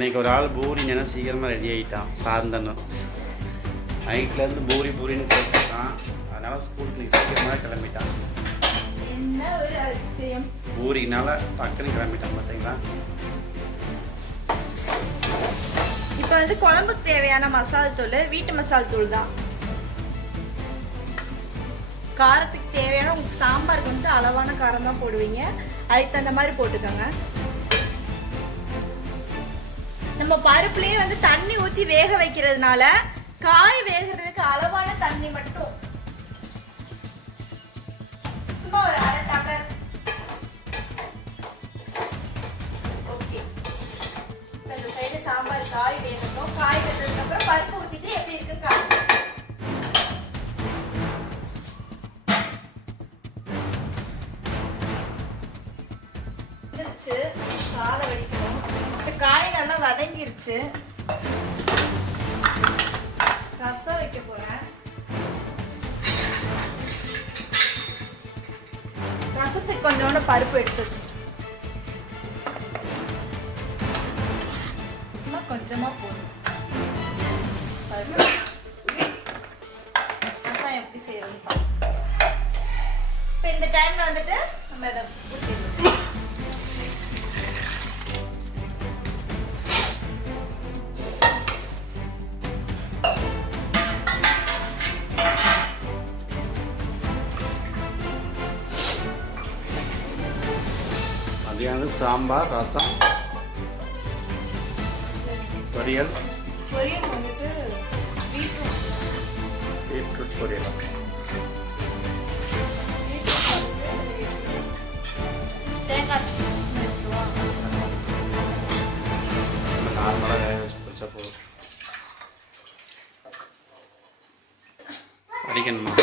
இன்றைக்கி ஒரு ஆள் பூரிங்கன்னா சீக்கிரமாக ரெடி ஆகிட்டான். சாயந்தரம் நைட்லேருந்து பூரின்னு கேட்டுட்டான். அதனால் ஸ்கூலுக்கு சீக்கிரமாக கிளம்பிட்டான். என்ன ஒரு அதிசயம், பூரினால டக்குன்னு கிளம்பிட்டான். பார்த்தீங்களா? இப்போ வந்து குழம்புக்கு தேவையான மசால் தூள் வீட்டு மசால் தூள் தான். காரத்துக்கு தேவையான உங்களுக்கு சாம்பாருக்கு வந்து அளவான காரம் தான் போடுவீங்க, அதுக்கு தகுந்த மாதிரி போட்டுக்கோங்க. நம்ம பருப்புலயே வந்து தண்ணி ஊற்றி வேக வைக்கிறதுனால காய் வேகிறதுக்கு அளவான தண்ணி மட்டும் சும்மா ஒரு அரை டம்ளர். ஓகே, இந்த சைடு சாம்பார் காய் வேகட்டும். காய் வெந்ததுக்கு அப்புறம் பருப்பு ஊற்றிட்டு எப்படி இருக்குன்னு காட்டுங்க. சாதம் வடிக்கணும். காய் நல்லா வதங்கிருச்சு. ரசம் வைக்க போறேன். ரசத்துக்கு கொஞ்சோண்டு பருப்பு எடுத்து வச்சு சும்மா கொஞ்சமா போடும் பருப்பு. ரசம் எப்படி செய்யறதுன்னு பார்ப்போம். இப்போ இந்த டைம்ல வந்துட்டு நம்ம இதை ஊற்றிடணும். மதியானம் சாம்பார், ரசம், பொரியல் வந்துட்டு பீட்ரூட் பொரியல். நார்மலாக வேக வச்சு பிடிச்சா போதும். அடிக்கணுமா?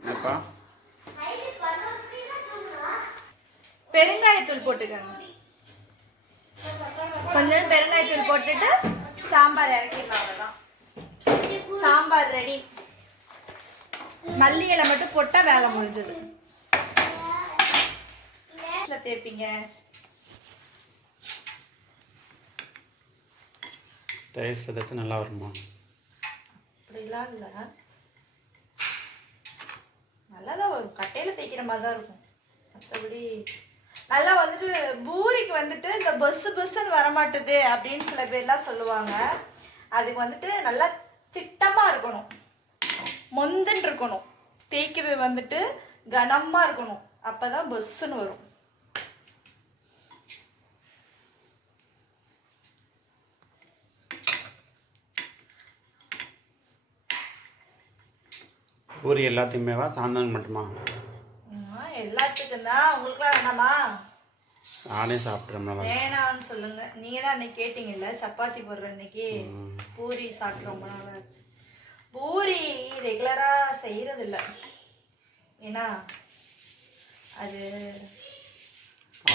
என்னப்பா? பெருங்காயத்தூள் போட்டுக்கோங்க. கொஞ்சம் பெருங்காயத்தூள் போட்டுட்டு சாம்பார் இறக்கிடலாம். அவ்வளோதான், சாம்பார் ரெடி. மல்லி இலை மட்டும் போட்டால் வேலை முடிஞ்சது. தேய்ப்பீங்க. டைல்ஸ் ஏதாச்சும் நல்லா வருமா? அப்படிலாம் இல்லை, நல்லா தான் வரும். கட்டையில் தேய்க்கிற மாதிரி தான் இருக்கும். மற்றபடி நல்லா வந்துட்டு பூரிக்கு வந்துட்டு இந்த பொஸ்ஸுன்னு வரமாட்டுது அப்படின்னு சில பேர்லாம் சொல்லுவாங்க. அதுக்கு வந்துட்டு நல்லா திட்டமாக இருக்கணும், மொந்துன்னு இருக்கணும். தேய்க்கிறது வந்துட்டு கனமாக இருக்கணும், அப்போ தான் பொஸ்ஸுன்னு வரும். பூரி எல்லாத்தையுமேவா, சாயந்தரம் மட்டுமா? எல்லாத்துக்கும் தான். உங்களுக்குலாம் வேணாமா? நானே சாப்பிட்றேன். வேணாம்னு சொல்லுங்க. நீங்க தான் அன்னைக்கு கேட்டீங்கல்ல சப்பாத்தி போடுற அன்னைக்கு. பூரி சாப்பிட்டு ரொம்ப நாள் ஆச்சு. பூரி ரெகுலரா செய்யறது இல்லை, ஏன்னா அது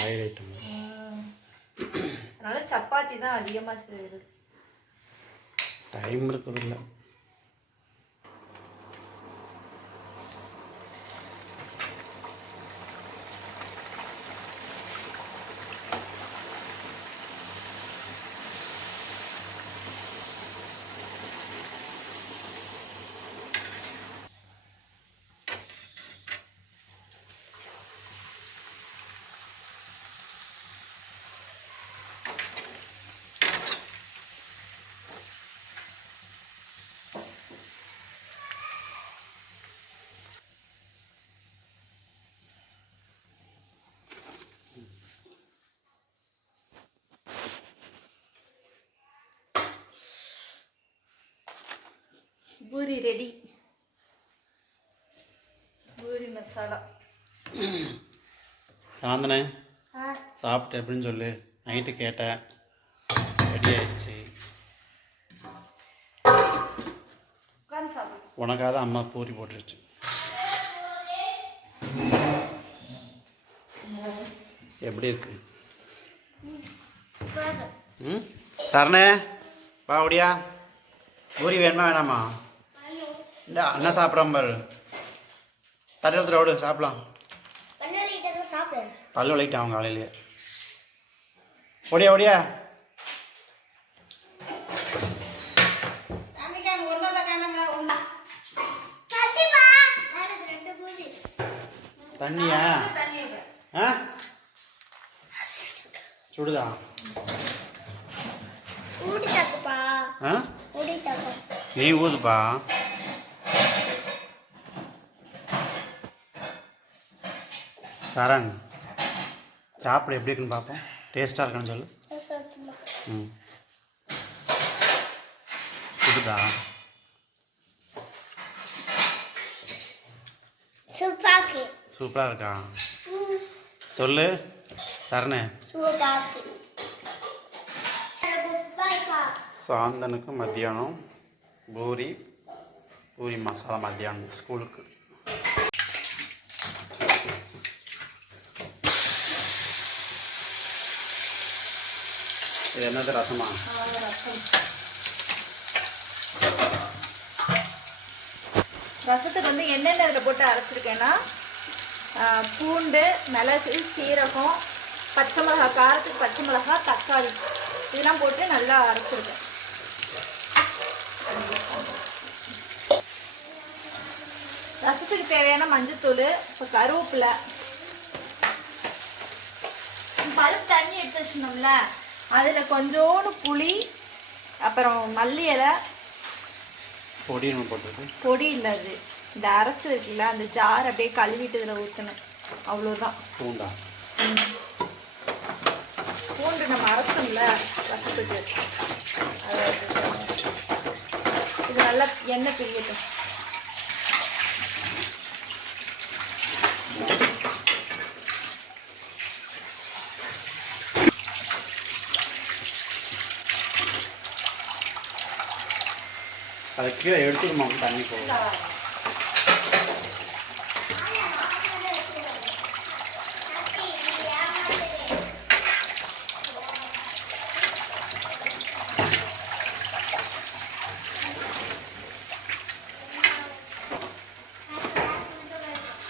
ஆயில் ஐட்டம். அதனால சப்பாத்தி தான் அதிகமாக செய்யுது. டைம் இருக்குது இல்லை. பூரி ரெடி. பூரி மசாலா. சாந்தனே சாப்பிட்டு எப்படின்னு சொல்லு. நைட்டு கேட்டேன், ரெடி ஆயிடுச்சு. உனக்காக தான் அம்மா பூரி போட்டுருச்சு. எப்படி இருக்கு? சரணே வா, ஓடியா. பூரி வேணுமா வேணாமா? இந்த அண்ணா சாப்பிட்றான் பாரு. தரையில் ரோடு சாப்பிடலாம். பல்லு வலிக்கிட்டு அவங்க காலையிலேயே. ஓடியா ஓடியா தண்ணியா ஆ சுடுதா ஆ நீ ஊதுப்பா. சரண் சாப்பிட எப்படி இருக்குன்னு பார்ப்போம். டேஸ்ட்டாக இருக்குன்னு சொல்லு. ம் சுடுதா சூப்பராக இருக்கா சொல்லு சரணே. சாந்தனுக்கு மத்தியானம் பூரி பூரி மசாலா மத்தியானம் ஸ்கூலுக்கு. இது என்னது ரசமா? ரசத்துக்கு வந்து என்னென்ன இதில் போட்டு அரைச்சிருக்கேன்னா பூண்டு, மிளகு, சீரகம், பச்சை மிளகா, காரத்துக்கு பச்சை மிளகா, தக்காளி இதெல்லாம் போட்டு நல்லா அரைச்சிருக்கேன். ரசத்துக்கு தேவையான மஞ்சத்தூள், இப்போ கருவேப்பிலை, பருப்பு தண்ணி எடுத்து வச்சுருந்தோம்ல அதில் கொஞ்சோண்டு புளி, அப்புறம் மல்லி இலை பொடி போட்டுருக்கு. பொடி இல்லை அது இந்த அரைச்சி இருக்குல்ல அந்த ஜார் அப்படியே கழுவிட்டு இதில் ஊற்றணும், அவ்வளோதான். பூண்டா? பூண்டு நம்ம அரைச்சோம்ல ரசத்துக்கு அது இது நல்லா எண்ணெய் பிரியட்டும். அதை கீழே எடுத்துக்கணுமா தண்ணி போகும்.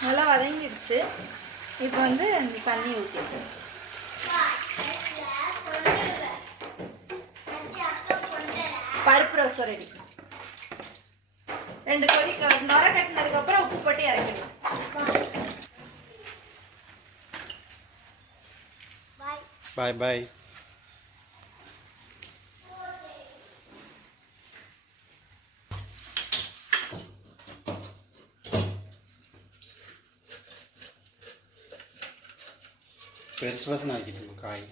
நல்லா வதங்கிடுச்சு. இப்போ வந்து இந்த தண்ணி ஊற்றிட்டு பருப்பு ரசம் ரெடி. 2 கொதிக்க நொர கட்டினதுக்கப்புறம் உப்பு போட்டு இறக்கிடலாம். பாய் பாய். பெருசு பெருசு நறுக்கிட்டு காய்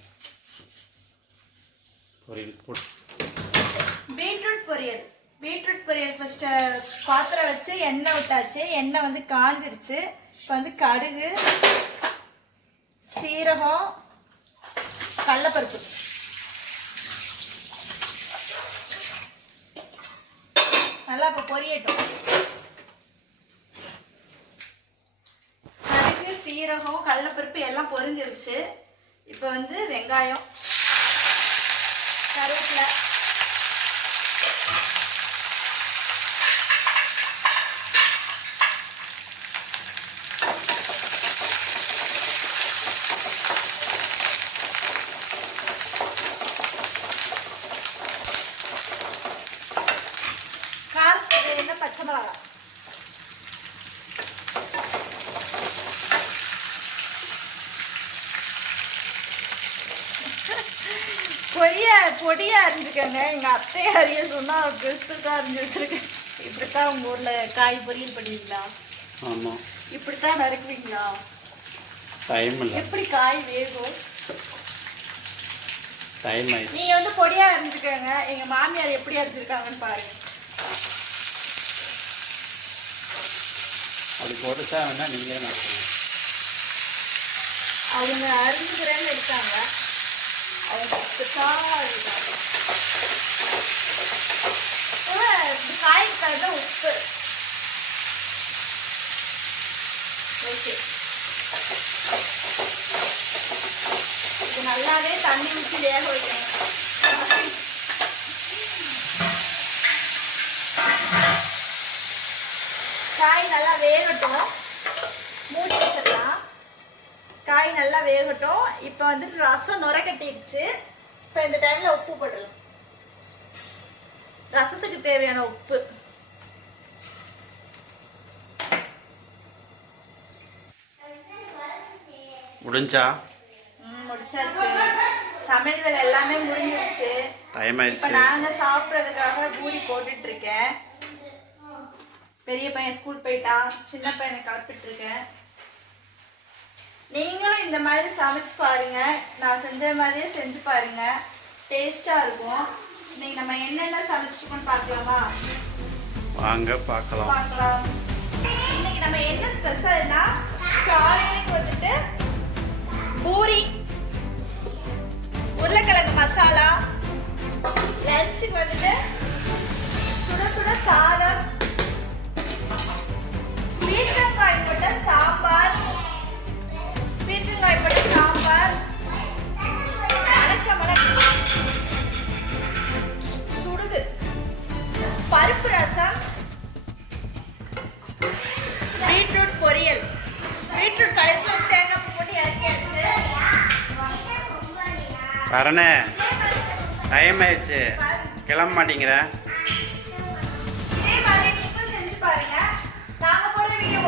பொரியல் போட்டு. பீட்ரூட் பொரியல் ஃபஸ்ட்டு பாத்திரம் வச்சு எண்ணெய் விட்டாச்சு. எண்ணெய் வந்து காஞ்சிருச்சு. இப்போ வந்து கடுகு, சீரகம், கடலைப்பருப்பு நல்லா இப்போ பொரியட்டும். கடுகு, சீரகம், கடலைப்பருப்பு எல்லாம் பொரிஞ்சிருச்சு. இப்போ வந்து வெங்காயம், கருவேப்பிலை, பச்சை மிளகா, பொடியா அரிஞ்சிருக்காங்க. எங்க அத்தையை அறிய சொன்னா பெருசா அரிஞ்சு வச்சிருக்கேன். இப்படித்தான் உங்க ஊர்ல காய் பொரியல் பண்ணுவீங்களா? ஆமா. இப்படித்தான் நறுக்குவீங்களா? டைம் இல்லை. எப்படி காய் வேகும்? டைம் ஆயிடுச்சு. நீங்க வந்து பொடியா அரிஞ்சுக்கோங்க. எங்க மாமியார் எப்படி அரிஞ்சிருக்காங்கன்னு பாருங்க. அப்படி போட்டுட்டா வேணா நீங்களே நடத்துங்க. அவங்க அரிஞ்சுக்கிறேன்னு இருக்காங்க. அவங்க காய்க்கு தகுந்த உப்பு. ஓகே, இது நல்லாவே தண்ணி ஊற்றி வேக வைக்கணும். காய் நல்லா வேகட்டும், மூடி வச்சிடலாம். காய் நல்லா வேகட்டும். இப்போ வந்துட்டு ரசம் நுர கட்டிடுச்சு. இப்போ இந்த டைம்ல உப்பு போடலாம். ரசத்துக்கு தேவையான உப்பு. முடிஞ்சா முடிச்சாச்சு. சமையல் வேலை எல்லாமே முடிஞ்சிருச்சு. டைம் இப்போ ஆயிடுச்சு. நாங்கள் சாப்பிட்றதுக்காக பூரி போட்டுட்டு இருக்கேன். பெரிய பையன் ஸ்கூல் போயிட்டான், சின்ன பையனை கலப்பிட்டு இருக்கேன். நீங்களும் இந்த மாதிரி சமைச்சு பாருங்க, நான் செஞ்ச மாதிரியே செஞ்சு பாருங்க, டேஸ்டா இருக்கும். இன்னைக்கு நம்ம என்னென்ன சமைச்சிருக்கோம்னு பார்க்கலாமா? வாங்க பார்க்கலாம். இன்னைக்கு நம்ம என்ன ஸ்பெஷல்னா, காலையில வந்துட்டு பூரி, உருளைக்கிழங்கு மசாலா, லஞ்சுக்கு வந்துட்டு சுட சுட சாதம், பீர்க்கங்காய் போட்ட சாம்பார், பீர்க்கங்காய் போட்ட சாம்பார், சுடுது பருப்பு ரசம், பீட்ரூட் பொரியல். பீட்ரூட் கடைசியில் தேங்காய் பூ போட்டு இறக்கியாச்சு. சரணே டைம் ஆயிடுச்சு, கிளம்ப மாட்டேங்கிற. இதே மாதிரி நீங்களும் செஞ்சு பாருங்க. நாங்க போற வீடியோ